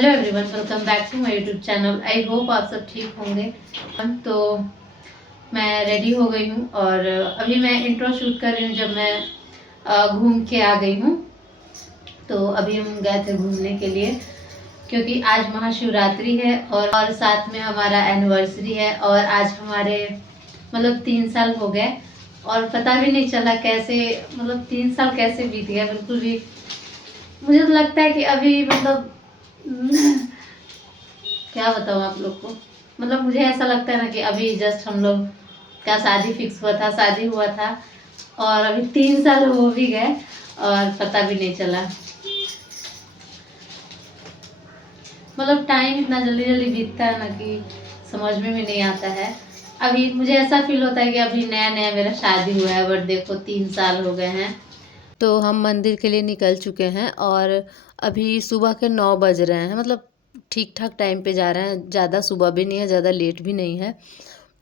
Hello everyone, welcome back to my YouTube channel. I hope आप सब ठीक होंगे। तो मैं रेडी हो गई हूँ और अभी मैं इंट्रो शूट कर रही हूँ जब मैं घूम के आ गई हूँ। तो अभी हम गए थे घूमने के लिए क्योंकि आज महाशिवरात्रि है और साथ में हमारा एनिवर्सरी है और आज हमारे मतलब 3 साल हो गए और पता भी नहीं चला कैसे, मतलब 3 साल कैसे बीत गया बिल्कुल भी। मुझे तो लगता है कि अभी मतलब क्या बताऊँ आप लोग को, मतलब मुझे ऐसा लगता है ना कि अभी जस्ट हम लोग का शादी फिक्स हुआ था, शादी हुआ था और अभी 3 साल हो भी गए और पता भी नहीं चला। मतलब टाइम इतना जल्दी जल्दी बीतता है ना कि समझ में भी नहीं आता है। अभी मुझे ऐसा फील होता है कि अभी नया नया मेरा शादी हुआ है, बट देखो 3 साल हो गए हैं। तो हम मंदिर के लिए निकल चुके हैं और अभी सुबह के 9 बज रहे हैं, मतलब ठीक ठाक टाइम पे जा रहे हैं। ज़्यादा सुबह भी नहीं है, ज़्यादा लेट भी नहीं है।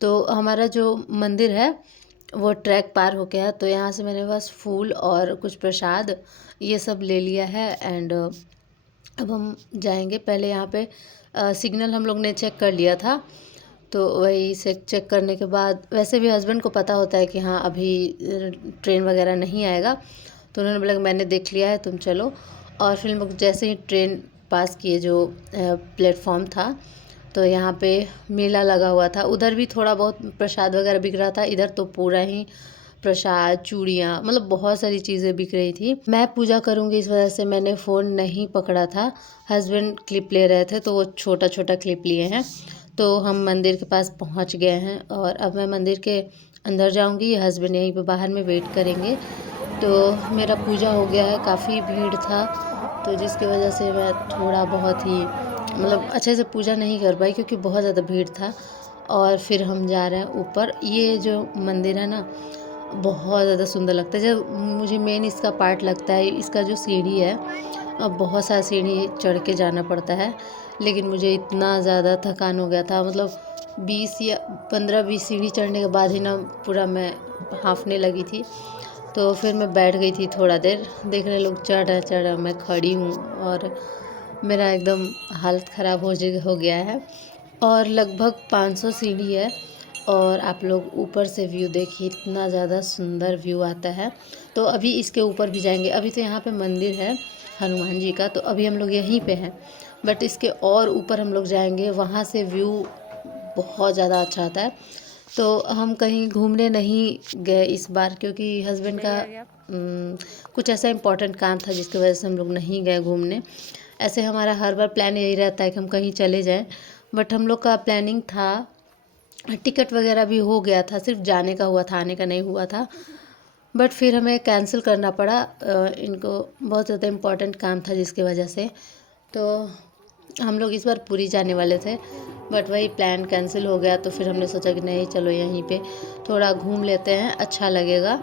तो हमारा जो मंदिर है वो ट्रैक पार हो गया है। तो यहाँ से मैंने बस फूल और कुछ प्रसाद ये सब ले लिया है एंड अब हम जाएंगे। पहले यहाँ पे सिग्नल हम लोग ने चेक कर लिया था, तो वही से चेक करने के बाद वैसे भी हस्बैंड को पता होता है कि हाँ अभी ट्रेन वगैरह नहीं आएगा, तो उन्होंने बोला मैंने देख लिया है तुम चलो। और फिर हम लोग जैसे ही ट्रेन पास किए जो प्लेटफॉर्म था, तो यहाँ पे मेला लगा हुआ था। उधर भी थोड़ा बहुत प्रसाद वगैरह बिक रहा था, इधर तो पूरा ही प्रसाद चूड़ियाँ मतलब बहुत सारी चीज़ें बिक रही थी। मैं पूजा करूँगी इस वजह से मैंने फ़ोन नहीं पकड़ा था। हस्बैंड क्लिप ले रहे थे तो वो छोटा छोटा क्लिप लिए हैं। तो हम मंदिर के पास पहुँच गए हैं और अब मैं मंदिर के अंदर जाऊँगी, हस्बैंड यहीं पे बाहर में वेट करेंगे। तो मेरा पूजा हो गया है, काफ़ी भीड़ था तो जिसकी वजह से मैं थोड़ा बहुत ही मतलब अच्छे से पूजा नहीं कर पाई क्योंकि बहुत ज़्यादा भीड़ था। और फिर हम जा रहे हैं ऊपर। ये जो मंदिर है ना बहुत ज़्यादा सुंदर लगता है। जब मुझे मेन इसका पार्ट लगता है इसका जो सीढ़ी है, अब बहुत सारा सीढ़ी चढ़ के जाना पड़ता है, लेकिन मुझे इतना ज़्यादा थकान हो गया था, मतलब 20 या 15-20 सीढ़ी चढ़ने के बाद ही ना पूरा मैं हाँफने लगी थी। तो फिर मैं बैठ गई थी थोड़ा देर, देख रहे लोग चढ़ रहा मैं खड़ी हूँ और मेरा एकदम हालत ख़राब हो गया है। और लगभग 500 सीढ़ी है और आप लोग ऊपर से व्यू देखिए, इतना ज़्यादा सुंदर व्यू आता है। तो अभी इसके ऊपर भी जाएंगे। अभी तो यहाँ पे मंदिर है हनुमान जी का, तो अभी हम लोग यहीं पे हैं, बट इसके और ऊपर हम लोग जाएंगे, वहाँ से व्यू बहुत ज़्यादा अच्छा आता है। तो हम कहीं घूमने नहीं गए इस बार क्योंकि हस्बैंड का कुछ ऐसा इम्पोर्टेंट काम था जिसकी वजह से हम लोग नहीं गए घूमने। ऐसे हमारा हर बार प्लान यही रहता है कि हम कहीं चले जाएं, बट हम लोग का प्लानिंग था, टिकट वगैरह भी हो गया था, सिर्फ जाने का हुआ था, आने का नहीं हुआ था। बट फिर हमें कैंसिल करना पड़ा, इनको बहुत ज़्यादा इम्पोर्टेंट काम था जिसकी वजह से। तो हम लोग इस बार पुरी जाने वाले थे, बट वही प्लान कैंसिल हो गया। तो फिर हमने सोचा कि नहीं चलो यहीं पे थोड़ा घूम लेते हैं, अच्छा लगेगा।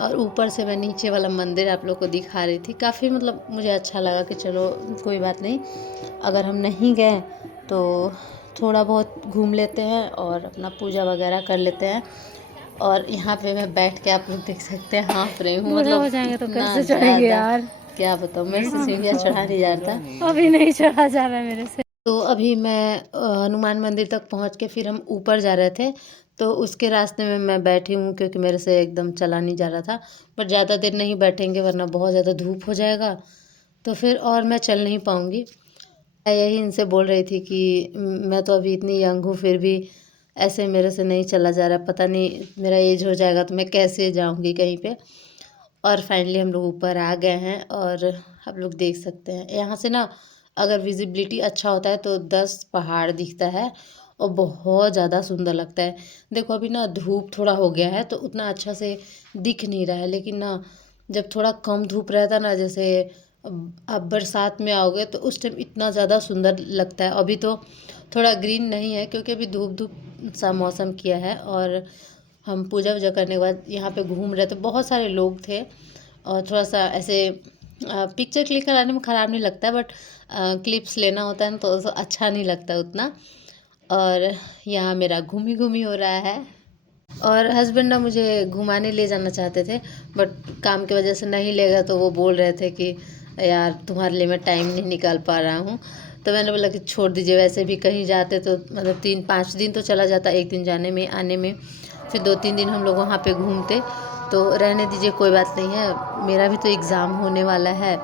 और ऊपर से मैं नीचे वाला मंदिर आप लोग को दिखा रही थी, काफ़ी मतलब मुझे अच्छा लगा कि चलो कोई बात नहीं, अगर हम नहीं गए तो थोड़ा बहुत घूम लेते हैं और अपना पूजा वगैरह कर लेते हैं। और यहाँ पे मैं बैठ के आप लोग देख सकते हैं हाँफ रही हूँ, मतलब हो जाएंगे तो कैसे चढ़ेंगे यार, क्या बताऊँ, मेरे से सीढ़ियाँ चढ़ा नहीं जाता, अभी नहीं चढ़ा जा रहा मेरे से। तो अभी मैं हनुमान मंदिर तक पहुँच के फिर हम ऊपर जा रहे थे, तो उसके रास्ते में मैं बैठी हूँ क्योंकि मेरे से एकदम चला नहीं जा रहा था। पर ज़्यादा देर नहीं बैठेंगे वरना बहुत ज़्यादा धूप हो जाएगा, तो फिर और मैं चल नहीं पाऊँगी। मैं यही इनसे बोल रही थी कि मैं तो अभी इतनी यंग हूँ फिर भी ऐसे मेरे से नहीं चला जा रहा, पता नहीं मेरा एज हो जाएगा तो मैं कैसे जाऊँगी कहीं पे। और फाइनली हम लोग ऊपर आ गए हैं और आप लोग देख सकते हैं यहाँ से ना, अगर विजिबिलिटी अच्छा होता है तो 10 पहाड़ दिखता है और बहुत ज़्यादा सुंदर लगता है। देखो अभी ना धूप थोड़ा हो गया है तो उतना अच्छा से दिख नहीं रहा है, लेकिन ना जब थोड़ा कम धूप रहता ना, जैसे अब बरसात में आओगे तो उस टाइम इतना ज़्यादा सुंदर लगता है। अभी तो थोड़ा ग्रीन नहीं है क्योंकि अभी धूप धूप सा मौसम किया है। और हम पूजा वूजा करने के बाद यहाँ पे घूम रहे थे, बहुत सारे लोग थे और थोड़ा सा ऐसे पिक्चर क्लिक कराने में ख़राब नहीं लगता है, बट क्लिप्स लेना होता है ना तो अच्छा नहीं लगता उतना। और यहाँ मेरा घूमी घूमी हो रहा है और हस्बैंड ना मुझे घुमाने ले जाना चाहते थे, बट काम की वजह से नहीं ले गए, तो वो बोल रहे थे कि यार तुम्हारे लिए मैं टाइम नहीं निकाल पा रहा हूँ। तो मैंने बोला कि छोड़ दीजिए, वैसे भी कहीं जाते तो मतलब 3-5 दिन तो चला जाता, एक दिन जाने में आने में, फिर 2-3 दिन हम लोग वहाँ पे घूमते। तो रहने दीजिए, कोई बात नहीं है, मेरा भी तो एग्ज़ाम होने वाला है,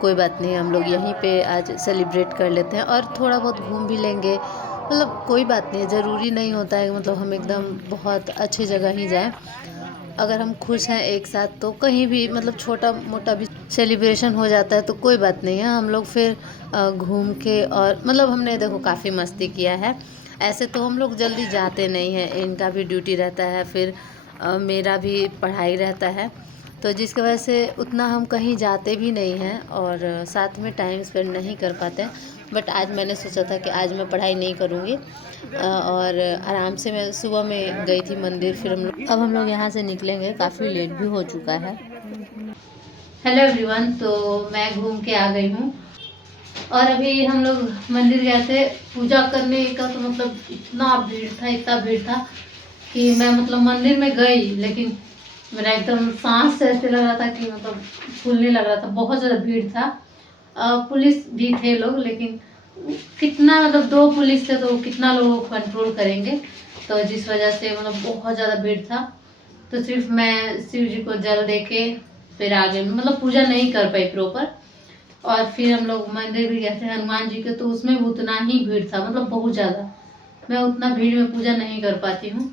कोई बात नहीं, हम लोग यहीं पे आज सेलिब्रेट कर लेते हैं और थोड़ा बहुत घूम भी लेंगे। मतलब कोई बात नहीं है, ज़रूरी नहीं होता है मतलब हम एकदम बहुत अच्छी जगह ही जाएँ। अगर हम खुश हैं एक साथ तो कहीं भी मतलब छोटा मोटा भी सेलिब्रेशन हो जाता है तो कोई बात नहीं है, हम लोग फिर घूम के और मतलब हमने देखो काफ़ी मस्ती किया है। ऐसे तो हम लोग जल्दी जाते नहीं हैं, इनका भी ड्यूटी रहता है, फिर मेरा भी पढ़ाई रहता है, तो जिसकी वजह से उतना हम कहीं जाते भी नहीं हैं और साथ में टाइम स्पेंड नहीं कर पाते। बट आज मैंने सोचा था कि आज मैं पढ़ाई नहीं करूँगी और आराम से मैं सुबह में गई थी मंदिर, फिर हम लोग यहाँ से निकलेंगे, काफ़ी लेट भी हो चुका है। हेलो एवरीवन, तो मैं घूम के आ गई हूँ और अभी हम लोग मंदिर गए थे पूजा करने का, तो मतलब इतना भीड़ था कि मैं मतलब मंदिर में गई, लेकिन मेरा एकदम सांस से ऐसे लग रहा था कि मतलब फूलने लग रहा था, बहुत ज़्यादा भीड़ था। पुलिस भी थे लोग, लेकिन कितना मतलब 2 पुलिस थे तो कितना लोगों को कंट्रोल करेंगे, तो जिस वजह से मतलब बहुत ज़्यादा भीड़ था। तो सिर्फ मैं शिव जी को जल दे के फिर आगे मतलब पूजा नहीं कर पाई प्रॉपर। और फिर हम लोग मंदिर भी गए थे हनुमान जी के, तो उसमें भी उतना ही भीड़ था, मतलब बहुत ज़्यादा। मैं उतना भीड़ में पूजा नहीं कर पाती हूँ,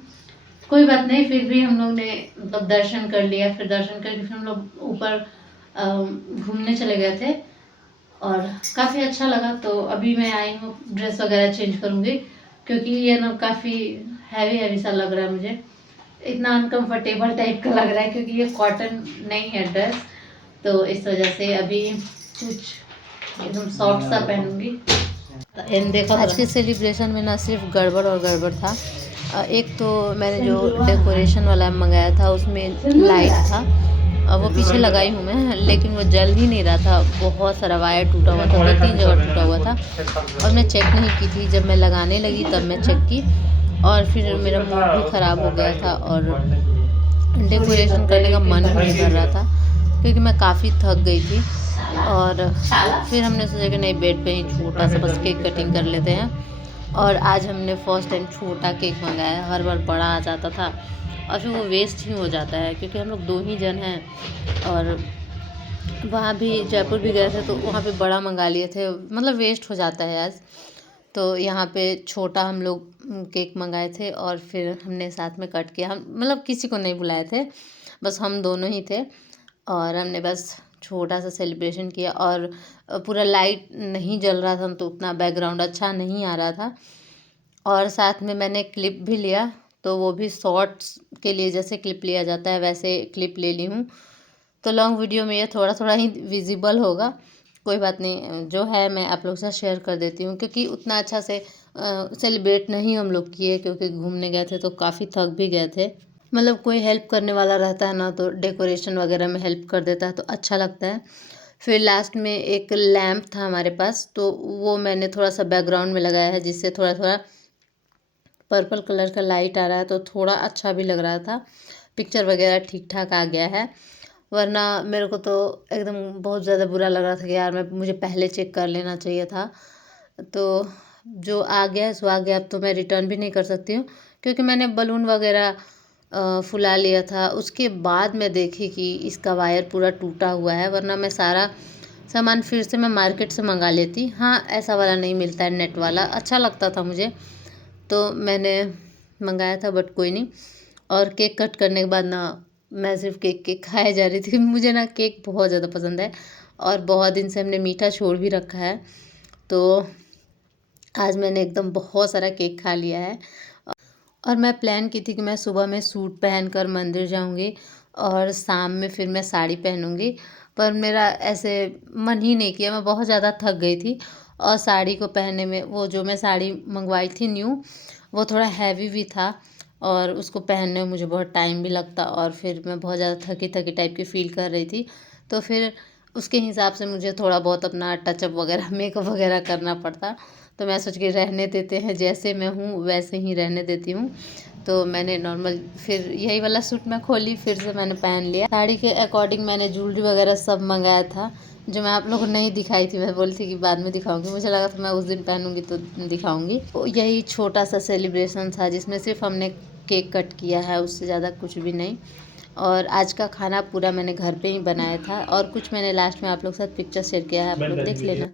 कोई बात नहीं, फिर भी हम लोग ने मतलब दर्शन कर लिया। फिर दर्शन करके फिर हम लोग ऊपर घूमने चले गए थे और काफ़ी अच्छा लगा। तो अभी मैं आई हूँ, ड्रेस वगैरह चेंज करूँगी क्योंकि ये ना काफ़ी हैवी हैवी सा लग रहा है मुझे, इतना अनकंफर्टेबल टाइप का लग रहा है क्योंकि ये कॉटन नहीं है ड्रेस, तो इस वजह से अभी कुछ एकदम सॉफ्ट सा पहनूंगी। इन देखो आज के सेलिब्रेशन में ना सिर्फ गड़बड़ और गड़बड़ था। एक तो मैंने जो डेकोरेशन वाला मंगाया था उसमें लाइट था, वो पीछे लगाई हूँ मैं, लेकिन वो जल ही नहीं रहा था, बहुत सारा वायर टूटा हुआ था, 2-3 जगह टूटा हुआ था और मैं चेक नहीं की थी। जब मैं लगाने लगी तब मैं चेक की और फिर मेरा मूड भी ख़राब हो गया था और डेकोरेशन करने का मन भी नहीं कर रहा था क्योंकि मैं काफ़ी थक गई थी। और फिर हमने सोचा कि नहीं, बेड पे ही छोटा सा बस केक कटिंग कर लेते हैं। और आज हमने फर्स्ट टाइम छोटा केक मंगाया, हर बार बड़ा आ जाता था और फिर वो वेस्ट ही हो जाता है क्योंकि हम लोग 2 ही जन हैं। और वहाँ भी जयपुर भी गए थे तो वहाँ पे बड़ा मंगा लिए थे, मतलब वेस्ट हो जाता है आज। तो यहाँ पे छोटा हम लोग केक मंगाए थे और फिर हमने साथ में कट किया। हम मतलब किसी को नहीं बुलाए थे, बस हम दोनों ही थे और हमने बस छोटा सा सेलिब्रेशन किया। और पूरा लाइट नहीं जल रहा था तो उतना बैकग्राउंड अच्छा नहीं आ रहा था। और साथ में मैंने क्लिप भी लिया, तो वो भी शॉर्ट्स के लिए जैसे क्लिप लिया जाता है वैसे क्लिप ले ली हूँ। तो लॉन्ग वीडियो में ये थोड़ा थोड़ा ही विजिबल होगा, कोई बात नहीं, जो है मैं आप लोग से शेयर कर देती हूँ क्योंकि उतना अच्छा से सेलिब्रेट नहीं हम लोग किए क्योंकि घूमने गए थे तो काफ़ी थक भी गए थे। मतलब कोई हेल्प करने वाला रहता है ना तो डेकोरेशन वगैरह में हेल्प कर देता है तो अच्छा लगता है। फिर लास्ट में एक लैम्प था हमारे पास, तो वो मैंने थोड़ा सा बैकग्राउंड में लगाया है जिससे थोड़ा थोड़ा पर्पल कलर का लाइट आ रहा है तो थोड़ा अच्छा भी लग रहा था, पिक्चर वगैरह ठीक ठाक आ गया है। वरना मेरे को तो एकदम बहुत ज़्यादा बुरा लग रहा था कि यार मुझे पहले चेक कर लेना चाहिए था। तो जो आ गया है सो आ गया, अब तो मैं रिटर्न भी नहीं कर सकती हूँ क्योंकि मैंने बलून वगैरह फुला लिया था। उसके बाद मैं देखी कि इसका वायर पूरा टूटा हुआ है, वरना मैं सारा सामान फिर से मैं मार्केट से मंगा लेती। हाँ, ऐसा वाला नहीं मिलता है, नेट वाला अच्छा लगता था मुझे तो मैंने मंगाया था, बट कोई नहीं। और केक कट करने के बाद ना मैं सिर्फ केक केक खाए जा रही थी। मुझे ना केक बहुत ज़्यादा पसंद है और बहुत दिन से हमने मीठा छोड़ भी रखा है, तो आज मैंने एकदम बहुत सारा केक खा लिया है। और मैं प्लान की थी कि मैं सुबह में सूट पहनकर मंदिर जाऊंगी और शाम में फिर मैं साड़ी पहनूंगी, पर मेरा ऐसे मन ही नहीं किया, मैं बहुत ज़्यादा थक गई थी। और साड़ी को पहनने में, वो जो मैं साड़ी मंगवाई थी न्यू, वो थोड़ा हैवी भी था और उसको पहनने में मुझे बहुत टाइम भी लगता और फिर मैं बहुत ज़्यादा थकी थकी टाइप की फ़ील कर रही थी। तो फिर उसके हिसाब से मुझे थोड़ा बहुत अपना टचअप वगैरह मेकअप वगैरह करना पड़ता। तो मैं सोच के रहने देते हैं, जैसे मैं हूँ वैसे ही रहने देती हूँ। तो मैंने नॉर्मल फिर यही वाला सूट मैं खोली, फिर से मैंने पहन लिया। साड़ी के अकॉर्डिंग मैंने ज्वेलरी वगैरह सब मंगाया था, जो मैं आप लोगों को नहीं दिखाई थी, मैं बोली थी कि बाद में दिखाऊंगी, मुझे लगा था मैं उस दिन पहनूंगी तो दिखाऊंगी। तो यही छोटा सा सेलिब्रेशन था जिसमें सिर्फ हमने केक कट किया है, उससे ज़्यादा कुछ भी नहीं। और आज का खाना पूरा मैंने घर पे ही बनाया था, और कुछ मैंने लास्ट में आप लोग के साथ पिक्चर शेयर किया है, आप लोग देख लेना।